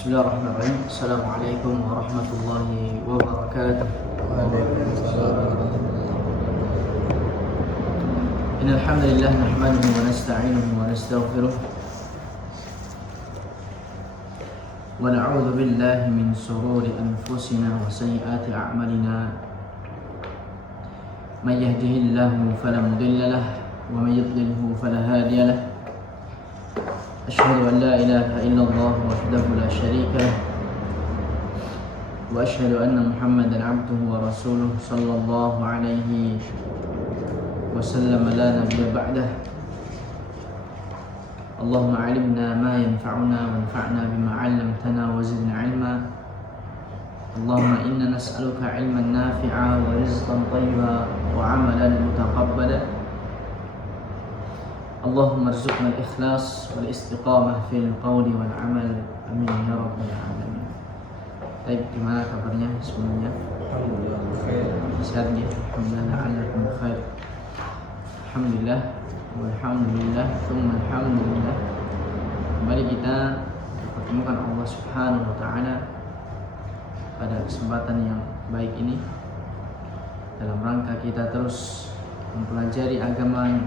Bismillahirrahmanirrahim. Assalamualaikum warahmatullahi wabarakatuh. Innal hamdalillah nahmaduhu wa nasta'inuhu wa nastaghfiruh wa na'udzu billahi min shururi anfusina wa sayyiati a'malina. May yahdihillahu fala mudilla lahu wa may yudlilhu fala hadiya lahu. أشهد أن لا إله إلا الله وحده لا شريك له وأشهد أن محمدا عبده ورسوله صلى الله عليه وسلم لا نبي بعده. اللهم علمنا ما ينفعنا وانفعنا بما علمتنا وزدنا علما. اللهم إنا نسألك علما نافعا ورزقا طيبا وعملا متقبلا. Allahumma arzuqna al-ikhlas wal istiqamah fil qawli wal amal. Amin ya rabbal alamin. Baik, gimana kabarnya semuanya? Alhamdulillah khair. Sehat ya? Alhamdulillah alaikum khair. Alhamdulillah walhamdulillah thumma alhamdulillah. Kembali kita pertemukan Allah Subhanahu wa taala pada kesempatan yang baik ini dalam rangka kita terus mempelajari agama.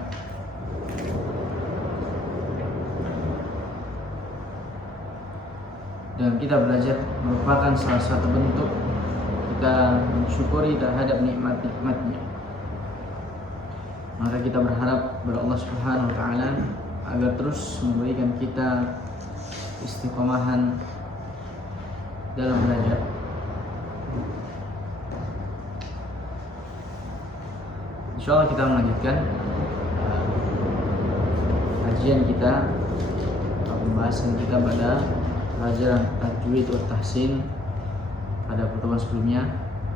Dan kita belajar merupakan salah satu bentuk kita mensyukuri terhadap nikmat-nikmatnya. Maka kita berharap kepada Allah Subhanahu wa taala agar terus memberikan kita istiqomahan dalam belajar. Insyaallah kita melanjutkan kajian kita, pembahasan kita pada pelajaran tajwid wa tahsin. Pada pertemuan sebelumnya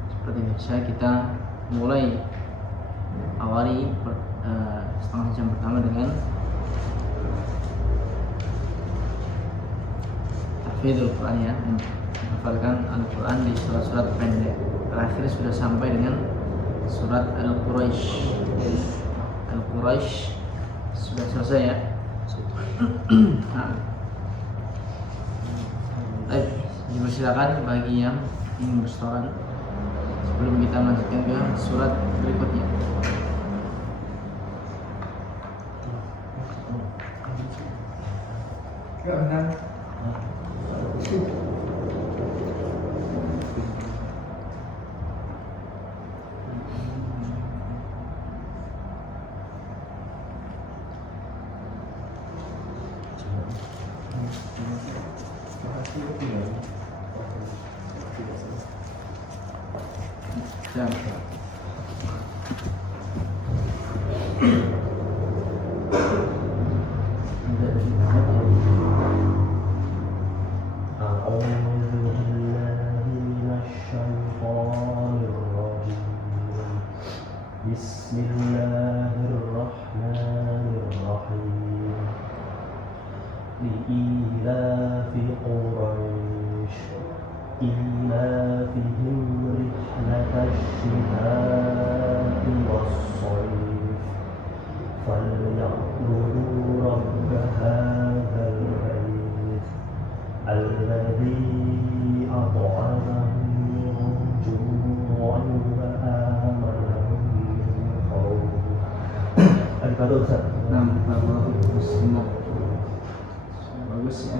seperti biasa kita mulai awali setengah jam pertama dengan tahfidzul Quran, ya, menghafalkan Al-Quran di surat-surat pendek. Terakhir sudah sampai dengan surat Al-Quraisy. Al-Quraisy sudah selesai, ya. Baik, dipersilakan bagi yang ingin bersoal sebelum kita melanjutkan ke surat berikutnya. Bismillahirrahmanirrahim. Li'ilafi Quraisy ilafihim rihlatash shitaa'i was-shayf falyabudu rabb hadzal bait alladzi at'amahum min ju'in wa amanahum min khawf. Al-Fatihah, Ustaz. Bagus, ya.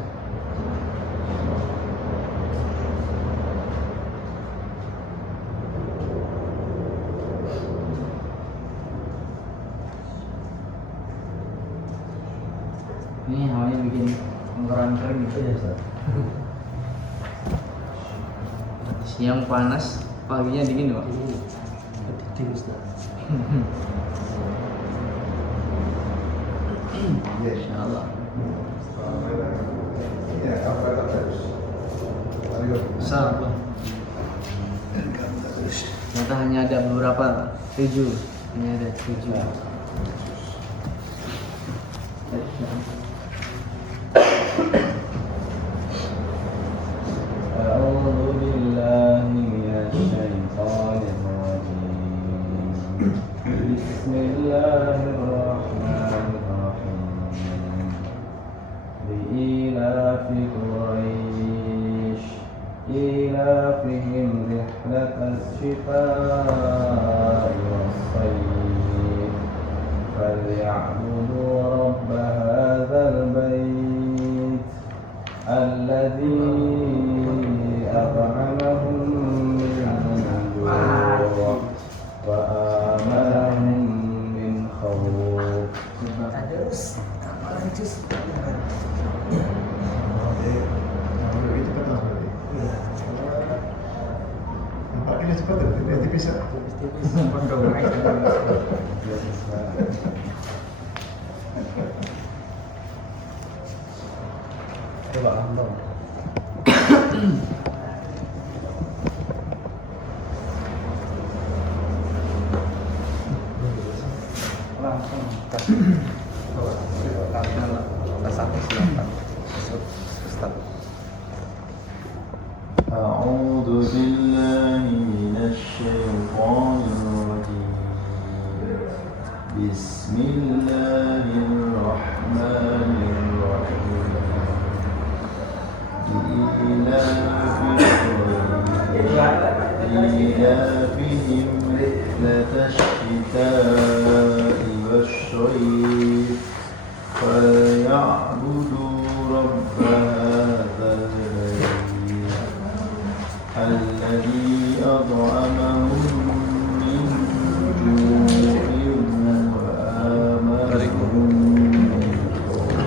Ini hawanya bikin tenggorokan kering gitu, ya, Ustaz. Siang panas, paginya dingin, Pak. Dingin, Ustaz. Insyaallah. Sabar. Ternyata hanya ada beberapa, 7. Hanya ada 7. A'udzu billahi minasy syaithanir rajim. Bismillahirrahmanirrahim. Li'ilafi Quraisy الشتاء والصيف فليعبدوا رب هذا البيت الذي أطعمهم من جوع وآمنهم من خوف. Ini cepat ya, ini bisa. Coba ambang. Langsung kasih satu silakan. Ustaz. أعوذ بالله من الشيطان الرجيم بسم الله الرحمن الرحيم إيلافهم رحلة الشتاء والصيف فليعبدوا رب هذا البيت الذي أطعمهم من جوع وآمنهم من خوف.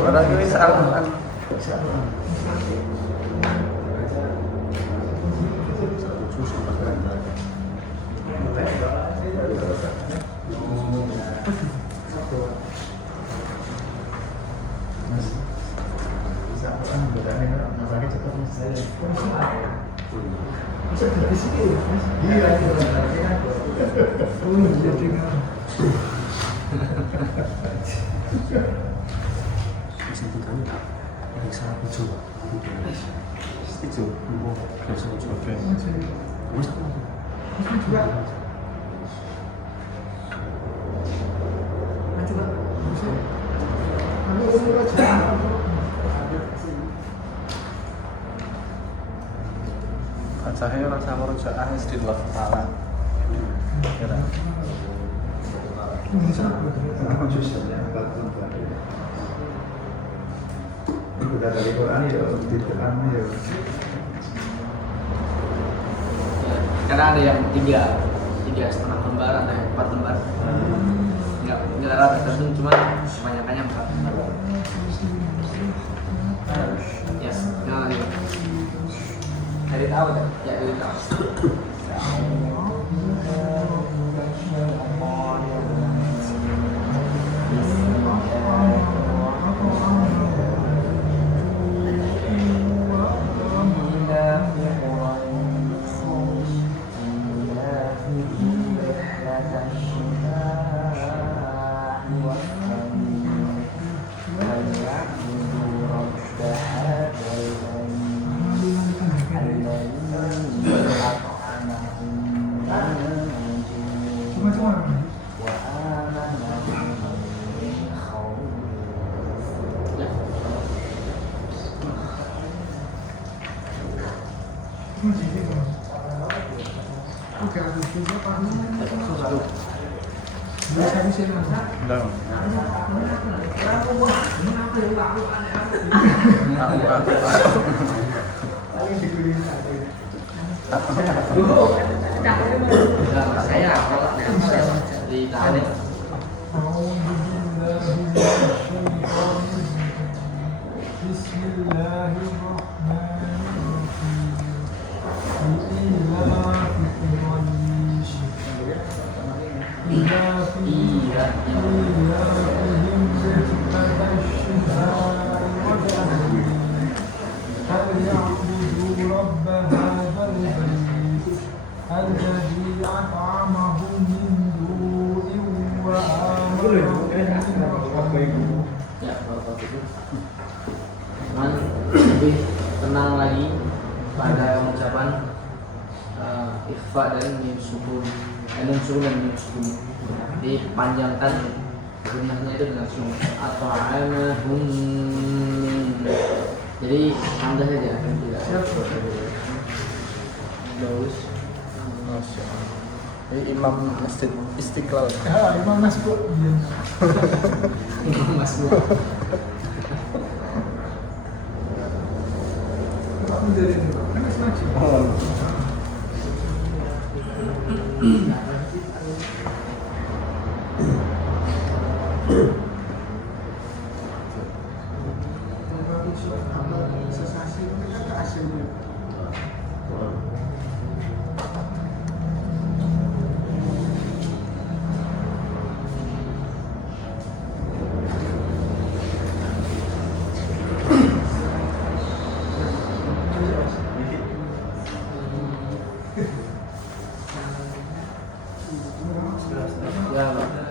Orang ini salah. Saya rasa merujakan istilah salah. Udah dari Quran ya, di Quran ya. Karena ada yang tiga setengah lembar, ada yang 4 lembar. Nggak rata terus, cuma kebanyakannya 4 lembar. Yes, jangan lagi. Dari tahu kan? Ya dari tahu. Saya di tadi. Cuman lebih tenang lagi pada ucapan ikhfa dan mim sukun, nun sukun dan mim sukun. Dipanjangkan gunanya itu langsung at'amahum. Jadi hamzah saja tidak. Bagus. Masya Allah. Ini Imam Masjid Istiqlal. Ya, Imam Masbuk. Mas Bu. Dari ini, kan sengaja. Sensasi mereka ke hasilnya. Ya, Pak.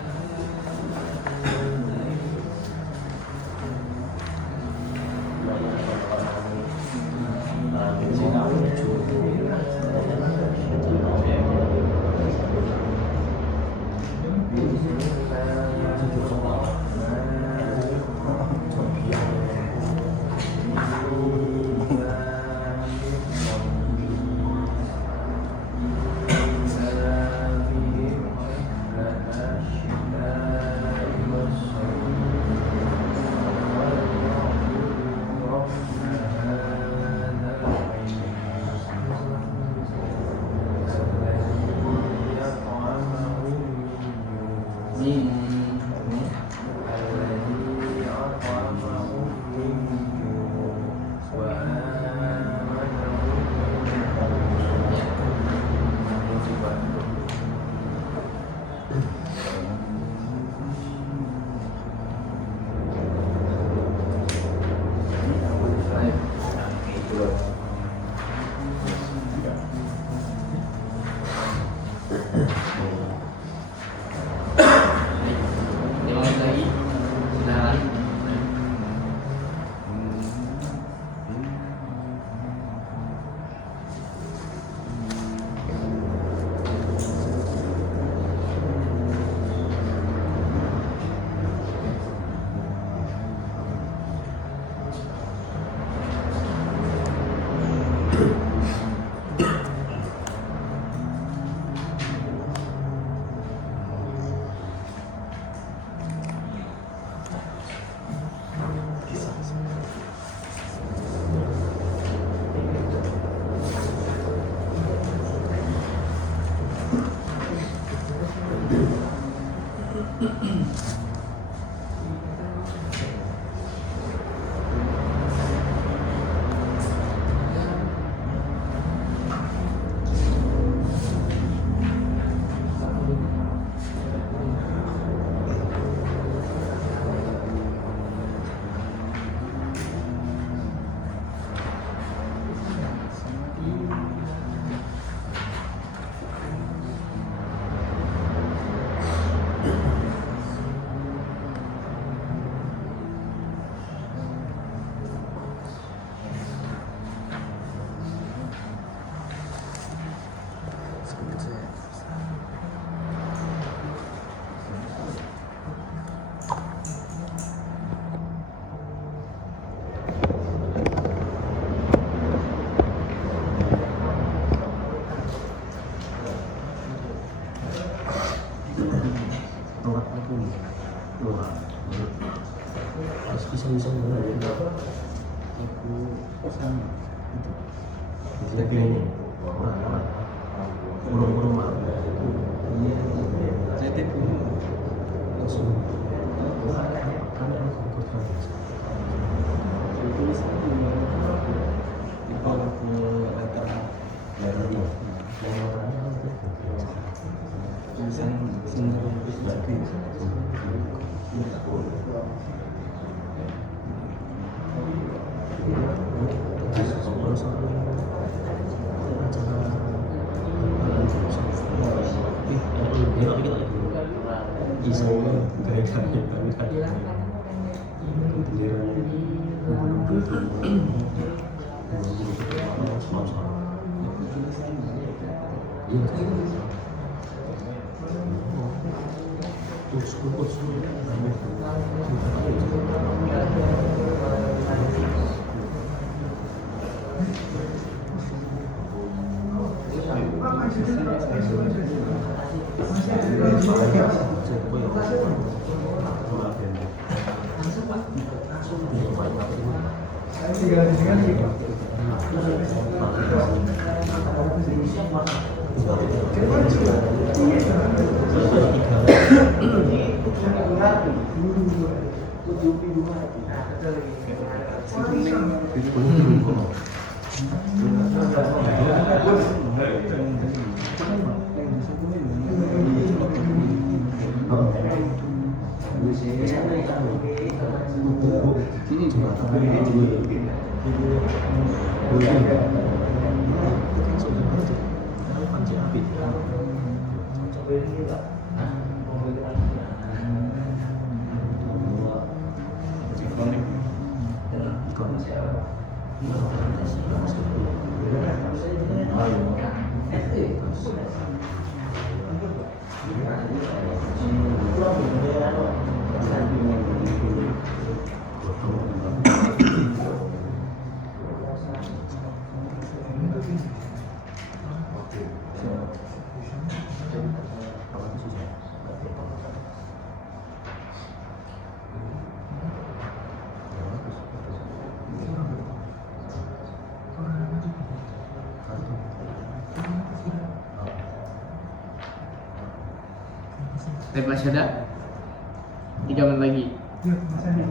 bisa aku sama itu jadi ini burung-burung maaf saya tipu langsung kan aku tulisan di bawah ke letter dari tulisan single Tinggal di sini lagi. Tapi masih ada 3 menit lagi. Ya, Mas Andi.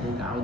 Jadi tahu.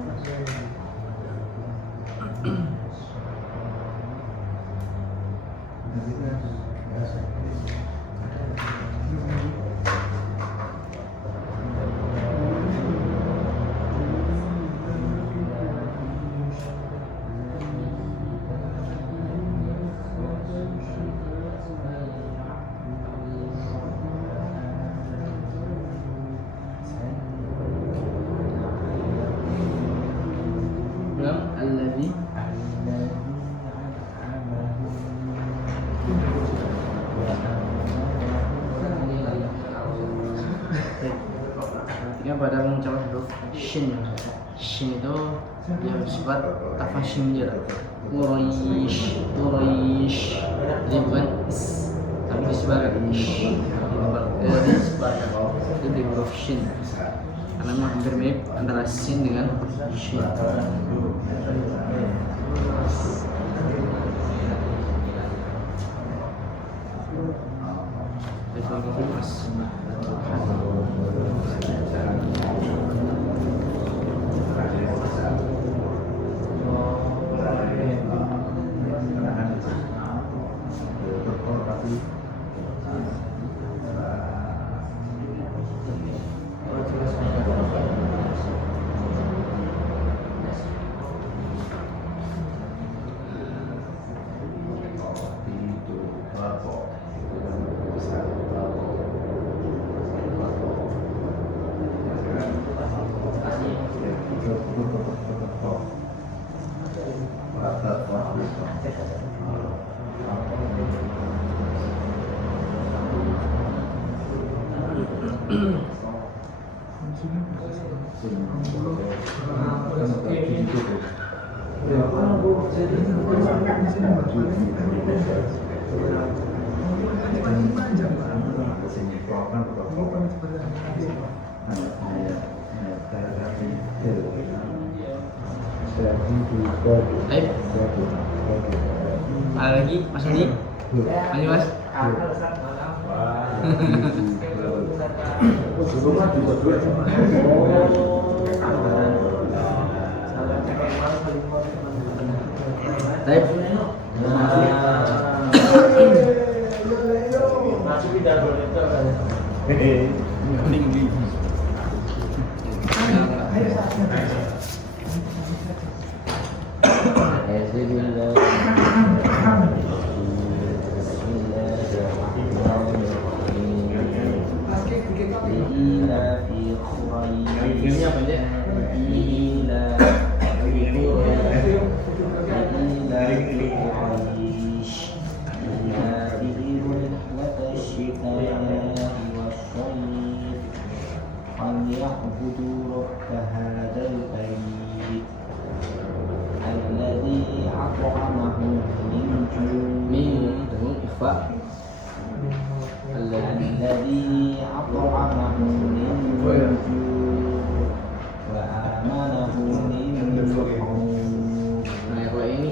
Bilang alladzi Ini pada mengucapkan huruf shin. Shin itu dia bersifat tafashim dia. Quraish, Quraish. Jadi bukan is, tapi disebarkan ish. Disebarkan. Itu di huruf shin. Karena memang hampir mirip antara sin dengan shin. panjang Pak. Ke sini kan Bukan seperti hadis Pak. Baik. Ada lagi Mas Andi? Lanjut Mas. Baik. Filmnya apa aja? فليعبدوا رب هذا البيت الذي أطعمهم من جوع Ikhfa. الذي أطعمهم من جوع وآمنهم من خوف Nah, kalau ini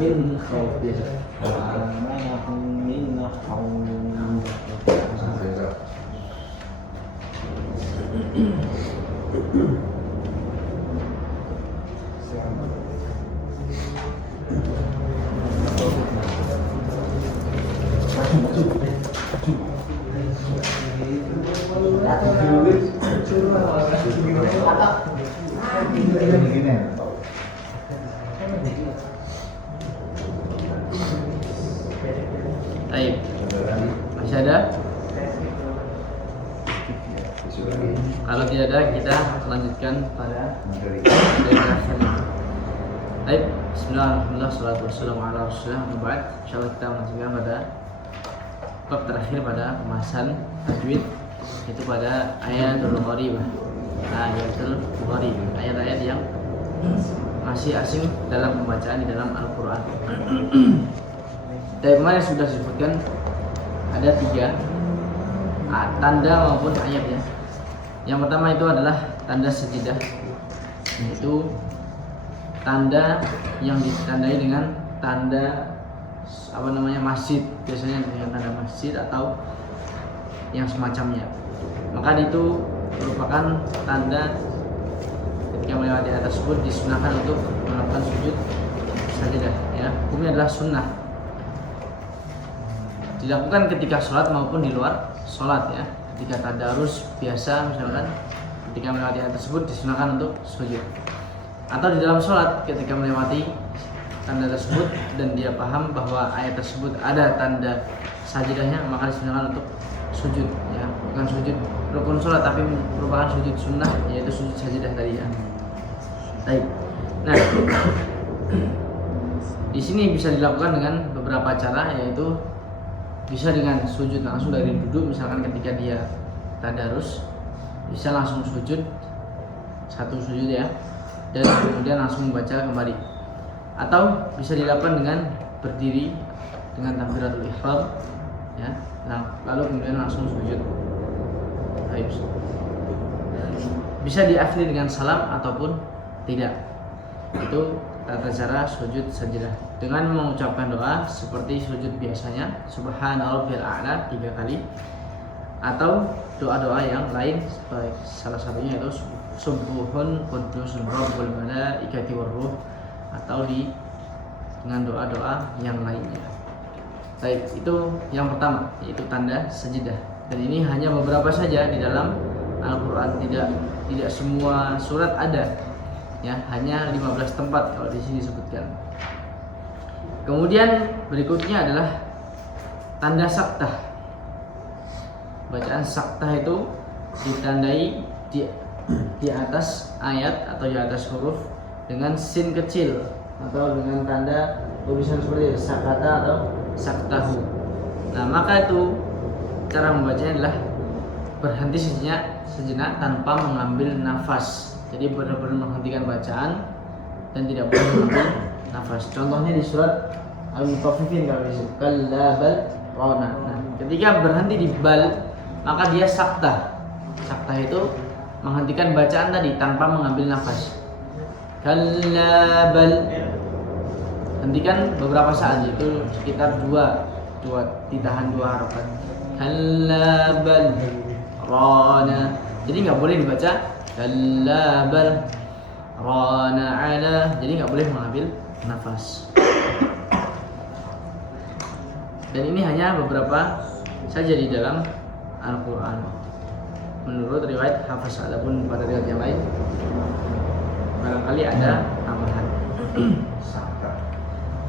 min khauf biasa. وآمنهم من خوف Baik. Masih ada? Kalau tidak ada, kita lanjutkan pada materi terakhir. Baik. Bismillahirrahmanirrahim. Wassalatu wassalamu ala Rasulillah. Ba'd. Insyaallah kita lanjutkan pada bab terakhir pada pembahasan tajwid, itu pada ayatul gharibah. Ayatul gharibah, ayat-ayat yang masih asing dalam pembacaan di dalam Al-Qur'an. Dari kemarin sudah disebutkan ada 3 tanda maupun ayat ya. Yang pertama itu adalah tanda sajidah, yaitu tanda yang ditandai dengan tanda masjid, biasanya dengan tanda masjid atau yang semacamnya. Maka itu merupakan tanda ketika melewati ayat tersebut disunahkan untuk melakukan sujud sajidah ya. Hukumnya adalah sunnah, dilakukan ketika sholat maupun di luar sholat ya. Ketika tadarus biasa misalkan, ketika melewati ayat tersebut disunahkan untuk sujud. Atau di dalam sholat ketika melewati tanda tersebut dan dia paham bahwa ayat tersebut ada tanda sajidahnya, maka disunahkan untuk sujud ya. Bukan sujud rukun sholat, tapi merupakan sujud sunnah, yaitu sujud sajidah tadi ya. Baik. Nah, di sini bisa dilakukan dengan beberapa cara, yaitu bisa dengan sujud langsung dari duduk, misalkan ketika dia tadarus bisa langsung sujud, satu sujud ya, dan kemudian langsung membaca kembali. Atau bisa dilakukan dengan berdiri dengan takbiratul ihram ya, lalu kemudian langsung sujud. Baik. Bisa diakhiri dengan salam ataupun tidak. Itu tata cara sujud sajidah, dengan mengucapkan doa seperti sujud biasanya, subhana rabbiyal a'la 3 kali, atau doa-doa yang lain, salah satunya itu subuhun qudusun rabbul malaikati warruh, atau dengan doa-doa yang lainnya. Baik, itu yang pertama, yaitu tanda sajidah. Dan ini hanya beberapa saja di dalam Al-Qur'an, tidak semua surat ada. Ya, hanya 15 tempat kalau di sini disebutkan. Kemudian berikutnya adalah tanda saktah. Bacaan saktah itu ditandai di atas ayat atau di atas huruf dengan sin kecil atau dengan tanda tulisan seperti itu, sakata atau saktahu. Nah, maka itu cara membacanya adalah berhenti sejenak tanpa mengambil nafas. Jadi benar-benar menghentikan bacaan dan tidak boleh mengambil nafas. Contohnya di surat Al-Mutaffifin kalau disebut kalla bal rana. Nah, Ketika berhenti di bal, maka dia saktah. Saktah itu menghentikan bacaan tadi tanpa mengambil nafas. Kalla bal, hentikan beberapa saat, itu sekitar dua ditahan 2 harokat. Kalla bal rana, jadi nggak boleh dibaca kalla bal rana ala, jadi nggak boleh mengambil nafas. Dan ini hanya beberapa saja di dalam Al-Quran menurut riwayat Hafiz. Adapun pada riwayat yang lain barangkali ada tambahan.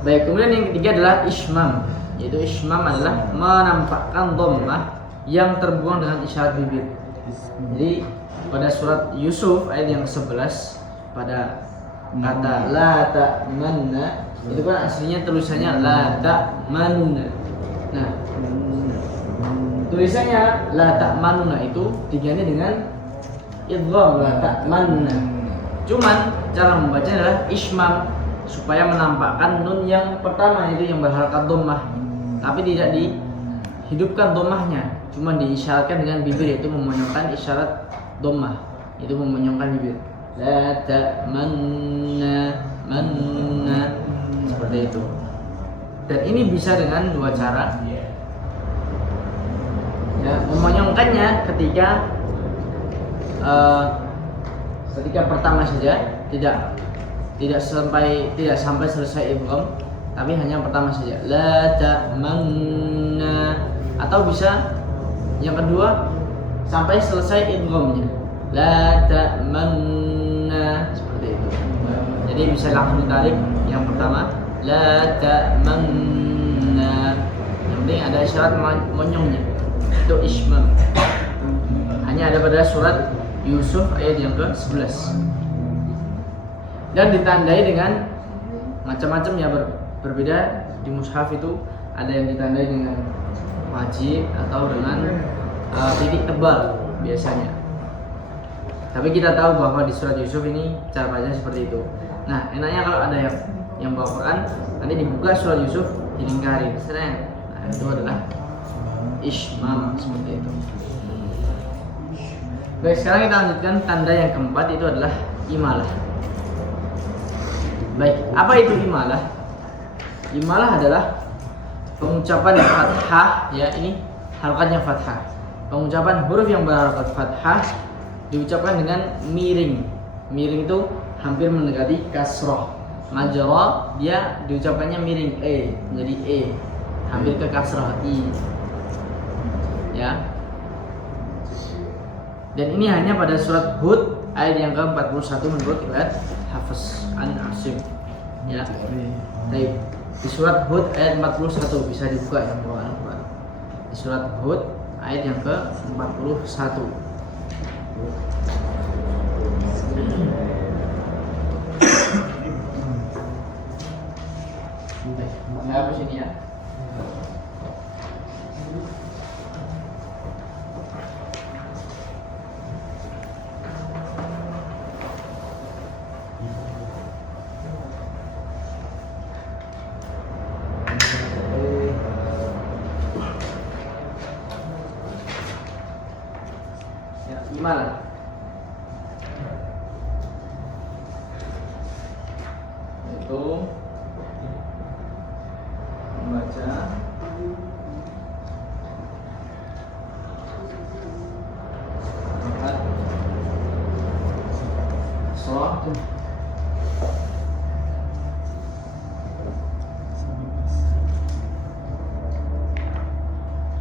Baik, kemudian yang ketiga adalah ismam, yaitu ismam adalah menampakkan dhammah yang terbuang dengan isyarat bibir. Jadi pada surat Yusuf ayat yang ke-11 pada kata la ta'manna, itu kan aslinya tulisannya la ta'manuna. Nah, tulisannya la ta'manuna itu diganti dengan idgham la ta'manna. Cuman cara membacanya adalah ismam, supaya menampakkan nun yang pertama itu yang berharakat dhammah, tapi tidak dihidupkan dhammahnya, cuma diisyaratkan dengan bibir, yaitu memonyongkan isyarat dhammah, itu memonyongkan bibir. La ta'manna manna, seperti itu. Dan ini bisa dengan 2 cara. Ya, memonyongkannya ketika pertama saja, tidak sampai selesai idgham, tapi hanya pertama saja, la ta'manna. Atau bisa yang kedua sampai selesai idghamnya, la ta'manna, seperti itu. Jadi bisa langsung ditarik yang pertama, la ta'manna. Yang penting ada isyarat monyongnya, itu ismam. Hanya ada pada surat Yusuf ayat yang ke-11. Dan ditandai dengan macam-macam ya, berbeda di mushaf itu. Ada yang ditandai dengan wajib atau dengan titik tebal biasanya. Tapi kita tahu bahwa di surat Yusuf ini cara bacanya seperti itu. Nah, enaknya kalau ada yang bawa Quran, nanti dibuka surat Yusuf, dilingkari. Nah, itu adalah ismam, seperti itu. Baik, sekarang kita lanjutkan tanda yang keempat, itu adalah imalah. Baik, apa itu imalah? Imalah adalah pengucapan fathah, ya, ini harokatnya fathah. Pengucapan huruf yang berharokat fathah diucapkan dengan miring. Miring itu hampir mendekati kasroh. Majra dia diucapkannya miring, menjadi hampir ke kasroh, i. Ya. Dan ini hanya pada surat Hud ayat yang ke-41 menurut riwayat Hafiz an Asim. Ya. Baik. Di surat Hud ayat 41 bisa dibuka yang bawah Al-Quran. Di surat Hud ayat yang ke-41. Saya hapus ini ya. Imalah. Itu membaca empat surah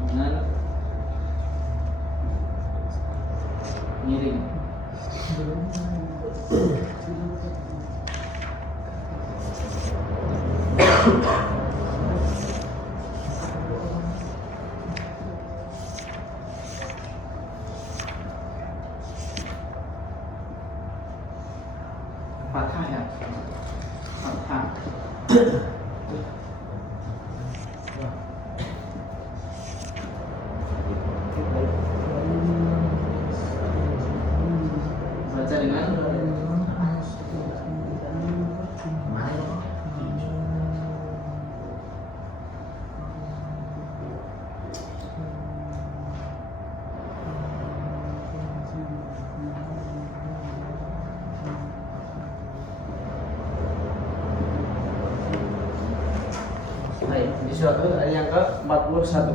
dengan miring. Fathah ya, fathah. Baca dengan Baik, di surat Hud ayat yang ke-41.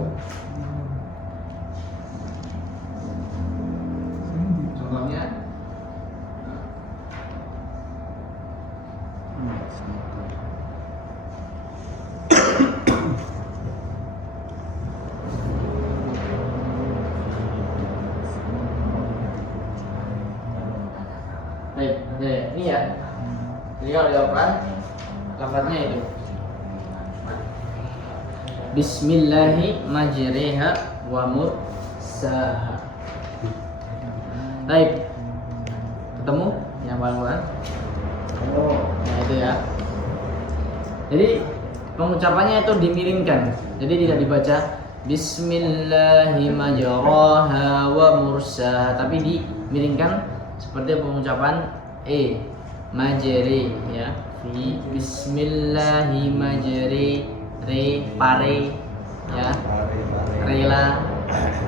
Contohnya baik, ini ya. Jadi kalau di Al-Quran lafadznya itu Bismillahi majriha wa mursaha. Baik, ketemu yang Al-Quran? Nah itu ya. Jadi pengucapannya itu dimiringkan. Jadi tidak dibaca Bismillahi majraha wa mursaha, tapi dimiringkan seperti pengucapan majri ya. Fi Bismillahi majri re pare ya. Rela.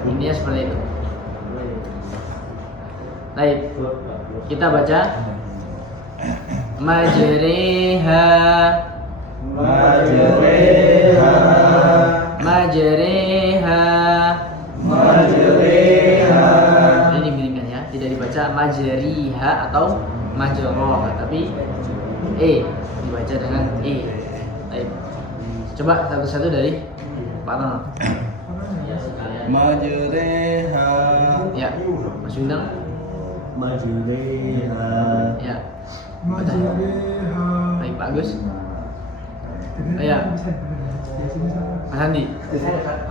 Ini ya seperti itu. Baik. Kita baca majriha Majriha majriha Majriha. ini dimiringkan ya, tidak dibaca majriha atau majroha, tapi dibaca dengan Baik. Coba satu-satu dari Pak Tono. Majriha Ya, Mas Bintang. Majriha Ya, Majriha. baik Pak Agus. Ya, Mas Andi.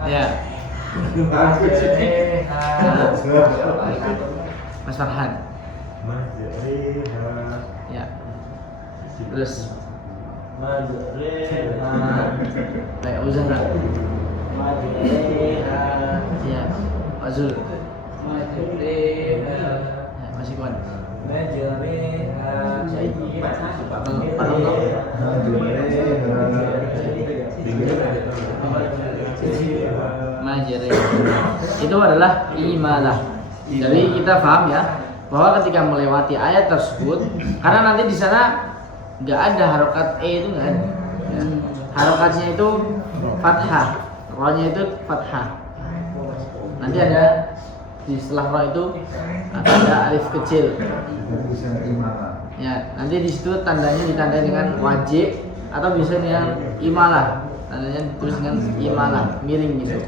Ya, Mas Farhan. Ya, terus baik Abu Zahra. Ya, Pak Zul. Ya, Mas Ikhwan. Pak Nono. Majri itu adalah imalah. Jadi kita paham ya bahwa ketika melewati ayat tersebut, karena nanti di sana nggak ada harokat itu nggak ada. Ya. Harokatnya itu fathah, rohnya itu fathah. Nanti ada di setelah roh itu ada alif kecil. Ya, nanti di situ tandanya ditandai dengan wajib atau bisa dengan imalah. Tandanya ditulis dengan imalah, miring gitu.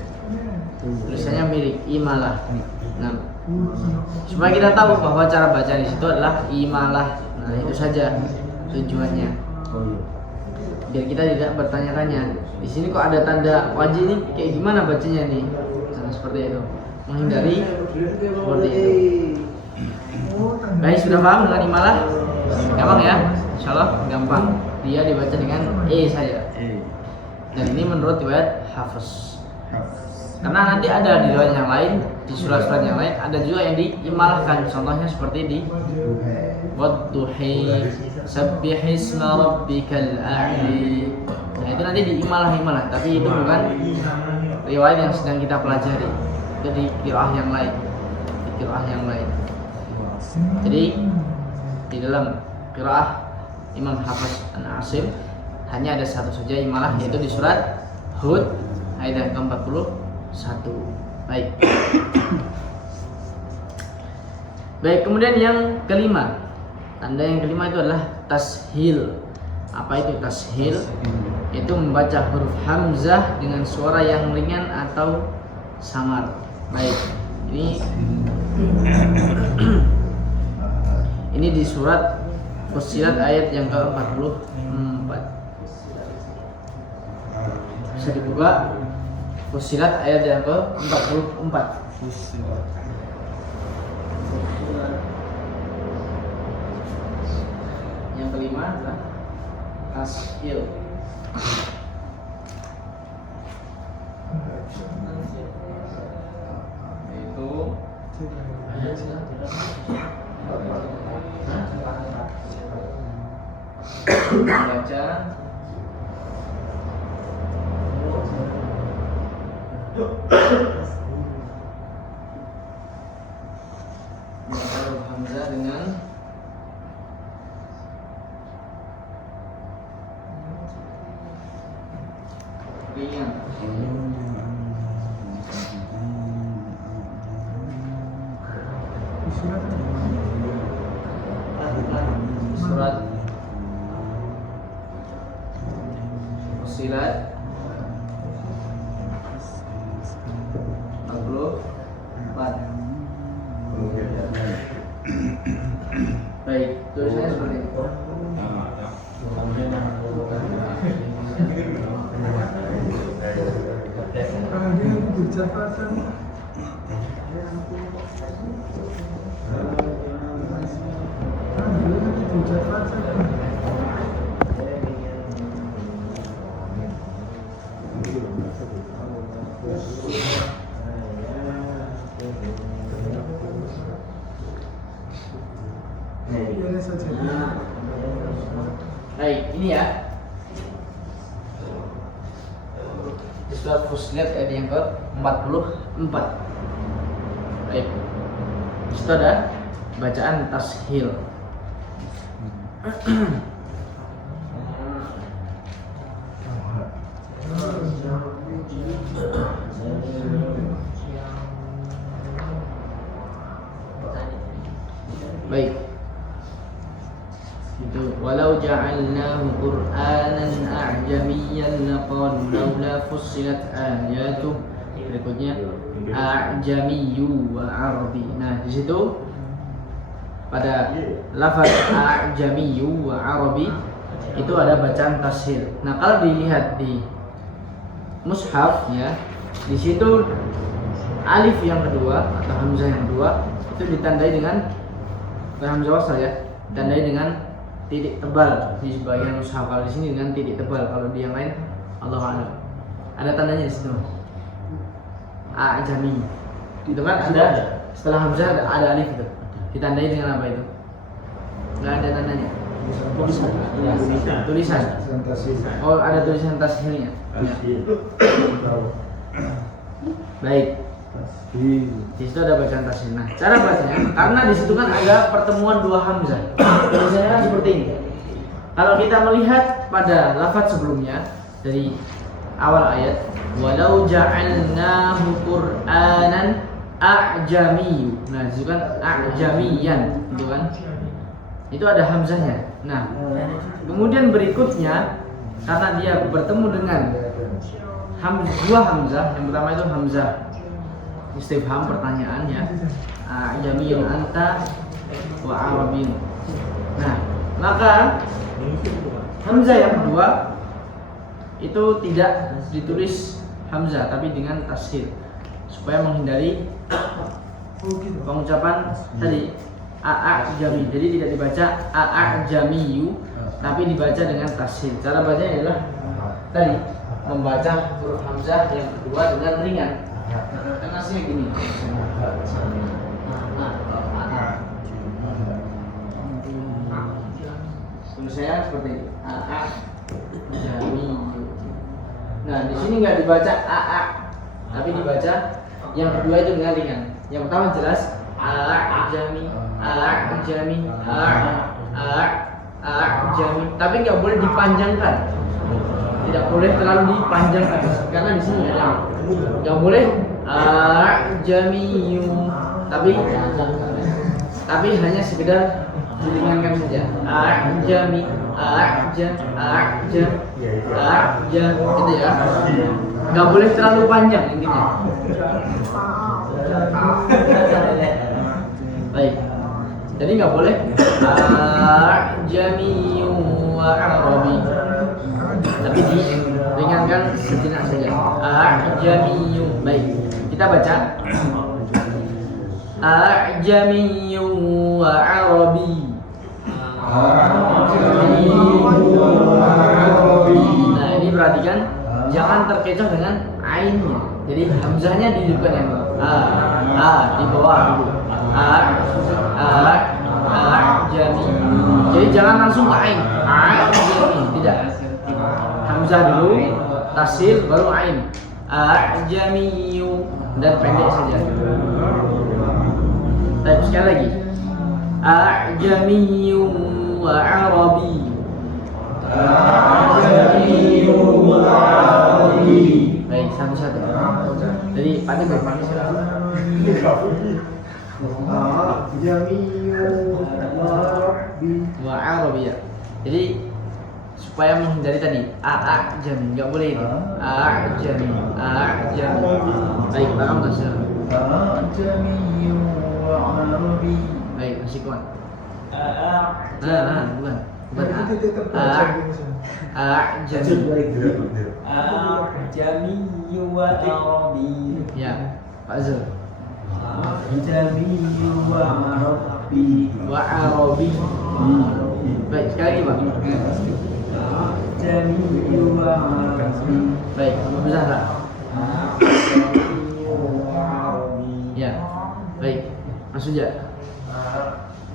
Tulisannya miring, imalah. Nah, supaya kita tahu bahwa cara baca di situ adalah imalah. Nah, itu saja tujuannya. Biar kita tidak bertanya-tanya. Di sini kok ada tanda wajib nih, kayak gimana bacanya nih? Nah, seperti itu. Menghindari seperti itu. Baik, sudah paham dengan imalah? Gampang ya? Insyaallah gampang. Dia dibaca dengan saja. Dan ini menurut riwayat Hafiz. Karena nanti ada di riwayat yang lain, di surat-surat yang lain ada juga yang diimalahkan. Contohnya seperti di Wadduhi Sabbihisma rabbikal a'li. Nah, itu nanti diimalah-imalah, tapi itu bukan riwayat yang sedang kita pelajari. Itu di qiraah yang lain. Di qiraah yang lain. Jadi di dalam qiraah Imam Hafiz An-Asim hanya ada satu saja imalah, yaitu di surat Hud ayat ke-41. Baik. Baik, kemudian yang kelima. Tanda yang kelima itu adalah tashil. Apa itu tashil? Itu membaca huruf hamzah dengan suara yang ringan atau samar. Baik. Ini di surat Fussilat ayat yang ke-44. Bisa dibuka Fussilat ayat yang ke-44. Yang kelima adalah tashil. Itu membaca huruf hamzah dengan ringan. Surat Fussilat 44. Baik, tulisannya seperti itu. Baik, ini ya. Di surat Fussilat ayat yang ke-44. Baik. Di situ ada bacaan tashil. Baik. Itu walau ja'alnahu Qur'anan a'jamiyyan laqalu laula fussilat ayatuh. Berikutnya a'jamiyyu wa arabi. Nah, di situ pada lafaz a'jamiyyu wa arabi itu ada bacaan tashil. Nah, kalau dilihat di mushaf ya, di situ alif yang kedua atau hamzah yang kedua itu ditandai dengan hamzah wasal ya, ditandai dengan titik tebal di sebagian mushaf. Kalau di sini dengan titik tebal, kalau di yang lain Allahu a'lam. Ada tandanya di situ. A'jami. Itu kan ada setelah hamzah ada alif itu. Ditandai dengan apa itu? Enggak ada tandanya. Tulisan. Oh, ada tulisan tashilnya. Ya. Baik. Di situ ada bacaan tashil. Nah, cara bacanya karena di situ kan ada pertemuan dua hamzah. Tulisannya seperti ini. Kalau kita melihat pada lafaz sebelumnya dari awal ayat, walau ja'alnahu Qur'anan a'jamiyyu. Nah, itu kan a'jamiyan, gitu kan? Itu ada hamzahnya. Nah, kemudian berikutnya karena dia bertemu dengan dua hamzah, yang pertama itu hamzah istifham pertanyaannya, a'jamiyyun anta wa arabiyyun. Nah, maka hamzah yang kedua itu tidak ditulis hamzah tapi dengan tashil supaya menghindari pengucapan tadi a'jami. Jadi tidak dibaca a'jamiyyu tapi dibaca dengan tashil. Cara bacanya adalah tadi membaca huruf hamzah yang kedua dengan ringan. Kan hasilnya gini. Tulisannya seperti itu. A'jamiyyu. Nah, di sini nggak dibaca tapi dibaca yang kedua itu dengan ringan. Yang pertama jelas a'jami, tapi nggak boleh dipanjangkan. Tidak boleh terlalu dipanjangkan karena di sini ada. Nggak boleh a'jamiyyu, tapi hanya sekedar diringankan saja. A'jami, gitu ya. Nggak boleh terlalu panjang intinya. Baik. Jadi nggak boleh a'jamiyyu wa arabi, tapi diringankan sejenak saja. A'jamiyyu. Baik. Kita baca a'jamiyyu wa arabi. Nah, ini perhatikan jangan terkecoh dengan ainnya. Jadi hamzahnya di depan yang di bawah dulu. A'jami. Jadi jangan langsung ke ain. A'jami, tidak. Hamzah dulu, tashil baru ain. A'jamiyyu dan pendek saja. Baik, sekali lagi. A'jamiyyu wa arabi. A'jamiyyu wa arabi. Jadi Pak Teguh. Wa Arabiyah. Jadi supaya menghindari tadi jami, nggak boleh itu. Jami. Baik, paham nggak sih? أعجمي وعربي. Baik, masih kuat. Bukan. Jami. Jami wa Arabi. Ya, Pak Zul. Jami wa Arabi. Wa Arabi. Baik, sekali lagi Pak. Jami wa Arabi. Baik, Ibu Zahra. Ya, baik. Mas Suja.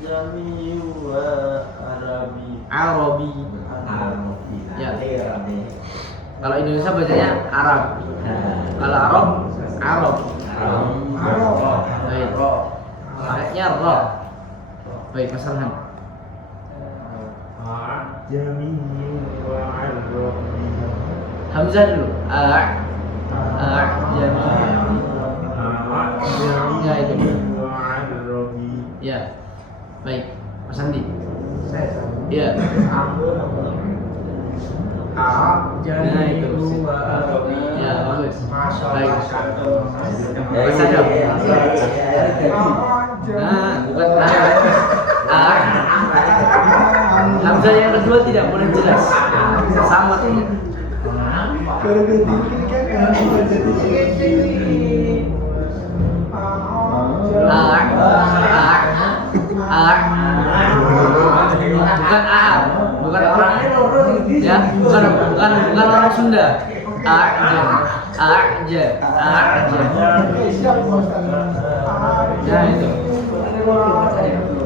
Jami wa Arabi. Arabi. Ya. Kalau Indonesia bacanya Arab. Kalau Arab. Baik. Kayaknya roh. Baik, Mas Arhan. Jami wa Arabi. Hamzah dulu. Jami. Ya itu. Ya. Baik, Mas Andi. Ya. Nah itu. Ya, bagus. Baik. Mas Adam. Nah, bukan Hamzah yang kedua tidak boleh jelas. Sama tuh. Bukan orang ya, bukan orang Sunda. Aja. Ya itu.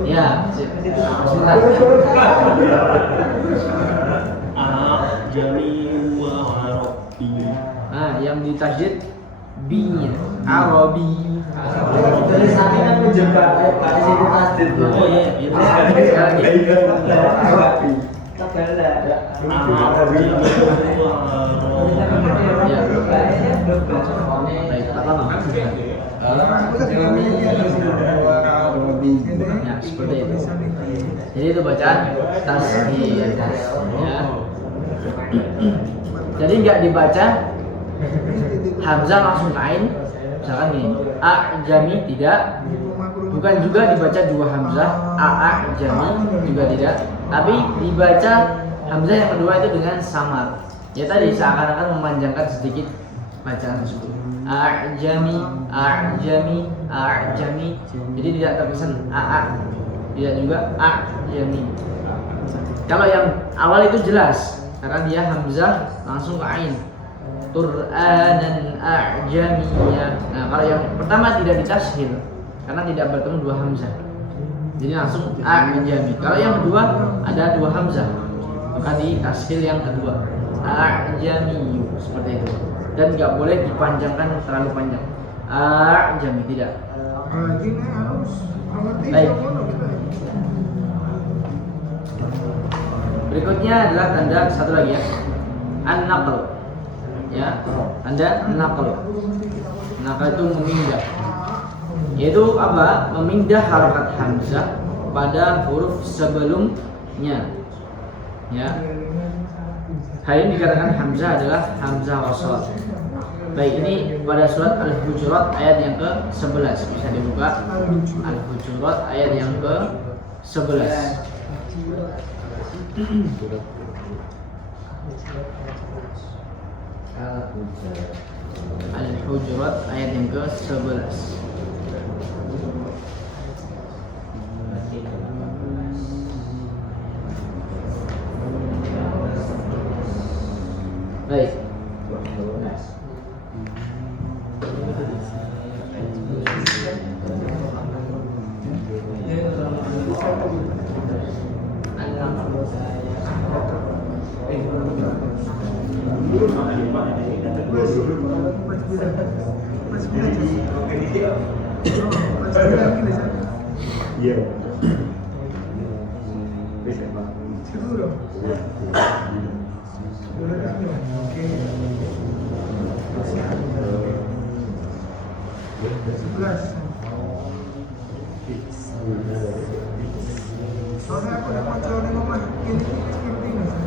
Ya, sebentar. Jami wa Arabi. Nah, yang ditajwid B-nya Arabi. Tulisannya kan menjebak kayak situ tasdid tuh. Oh iya, itu sekali lagi. Ya. Baik, apa nama? Ya, seperti itu. Jadi itu bacaan tasghir. Ya. Jadi nggak dibaca hamzah langsung ke ain, misalkan gini, jami tidak, bukan juga dibaca dua hamzah, jami juga tidak, tapi dibaca hamzah yang kedua itu dengan samar. Ya tadi seakan-akan memanjangkan sedikit bacaan tersebut. Jami. Jadi tidak terkesan tidak juga jami. Kalau yang awal itu jelas karena dia hamzah langsung ke ain. Qur'anan a'jamiyya. Nah, kalau yang pertama tidak ditashil karena tidak bertemu dua hamzah. Jadi langsung a'jami. Kalau yang kedua ada dua hamzah, maka ditashil yang kedua. A'jamiyyu seperti itu. Dan enggak boleh dipanjangkan terlalu panjang. A'jami tidak. Baik. Berikutnya adalah tanda satu lagi ya. An-naql. Ya, tanda naql. Naql itu memindah. Yaitu apa? Memindah harakat hamzah pada huruf sebelumnya. Ya. Hal ini dikatakan hamzah adalah hamzah wasl. Baik, ini pada surat Al-Hujurat ayat yang ke-11. Bisa dibuka Al-Hujurat ayat yang ke-11. Al-Hujurat ayat yang ke-11. Baik. Iya. Soalnya aku dapat celana ngomong ini ngerti nggak sih?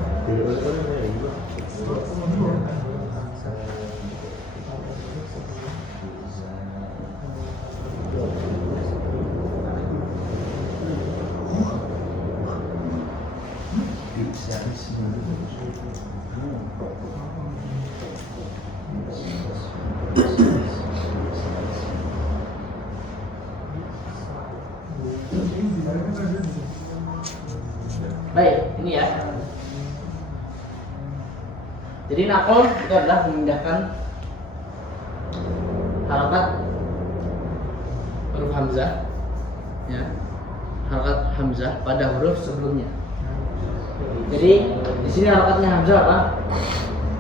Baik, ini ya. Jadi naqol itu adalah memindahkan harakat huruf hamzah, ya, harakat hamzah pada huruf sebelumnya. Jadi di sini harakatnya hamzah apa?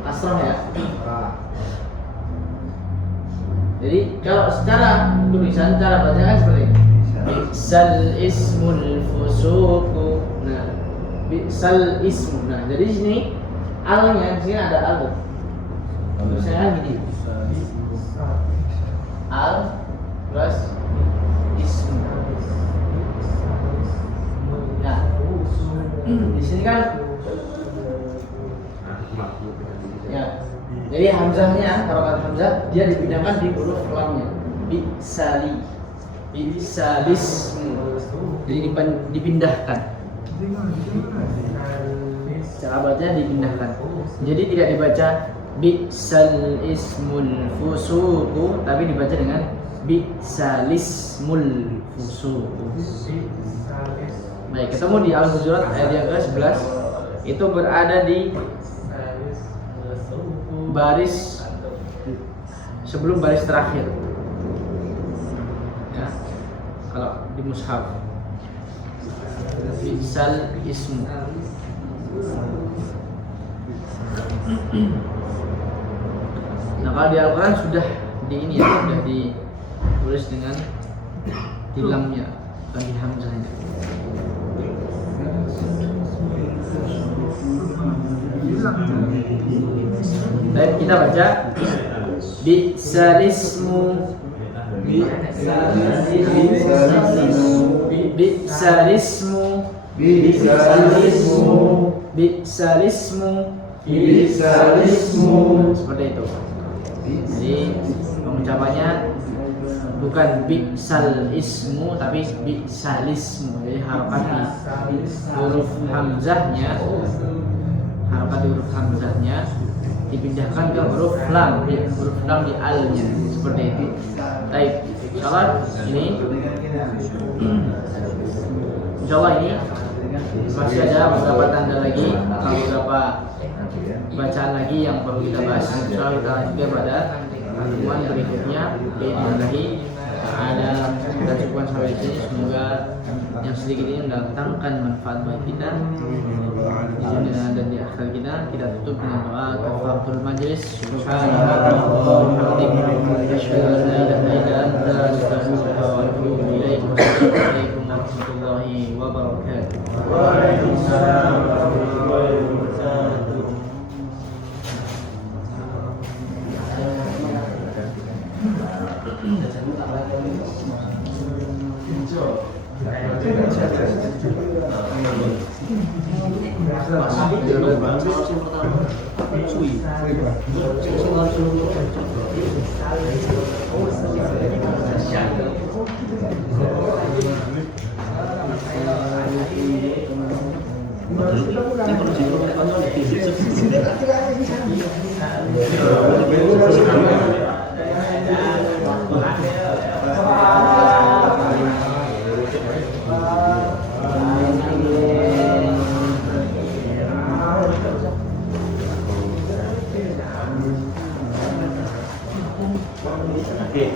Kasrah ya. Jadi kalau secara tulisan cara bacanya seperti ini. Bi'sal ismul fusuqu. Nah, bi'sal ismu. Nah, jadi di sini alnya di sini ada al. Tulisannya gini. Al plus ismu. Nah, di sini kan ya. Jadi hamzahnya, harokat hamzah dia dipindahkan di huruf lamnya. Bi'sali, bi'salismu. Jadi dipindahkan. Cara bacanya dipindahkan. Jadi tidak dibaca bi'sal ismul fusuqu, tapi dibaca dengan bi'salismul fusuqu. Baik, ketemu di Al-Hujurat ayat yang ke-11. Itu berada di baris sebelum baris terakhir. Ya. Kalau di mushaf bi'sal ismu. Nah, kalau di Al-Quran sudah di ini ya, sudah ditulis dengan di lamnya, bukan di hamzahnya. Baik, kita baca bi'salismu, bi'salismu, bi'salismu, seperti itu. Jadi pengucapannya bukan bi'sal ismu tapi bi'salismu. Jadi harokat di huruf hamzahnya, harokat di huruf hamzahnya dipindahkan ke huruf lam, huruf lam di alnya, seperti itu. Baik, insyaallah ini masih ada beberapa tanda lagi, beberapa bacaan lagi yang perlu kita bahas. Insyaallah kita lanjutkan pada pertemuan berikutnya. Bismillahirrahmanirrahim. Kita cukupkan sampai di sini. Semoga yang sedikit ini mendatangkan manfaat bagi kita di dunia dan di akhirat kita. Kita tutup dengan doa kafaratul majlis. Subhanallah wa bihamdihi, asyhadu an la ilaha illa anta, astaghfiruka wa atubu ilaik. Wassalamualaikum warahmatullahi wabarakatuh. Waalaikumsalam warahmatullahi wabarakatuh. Oke.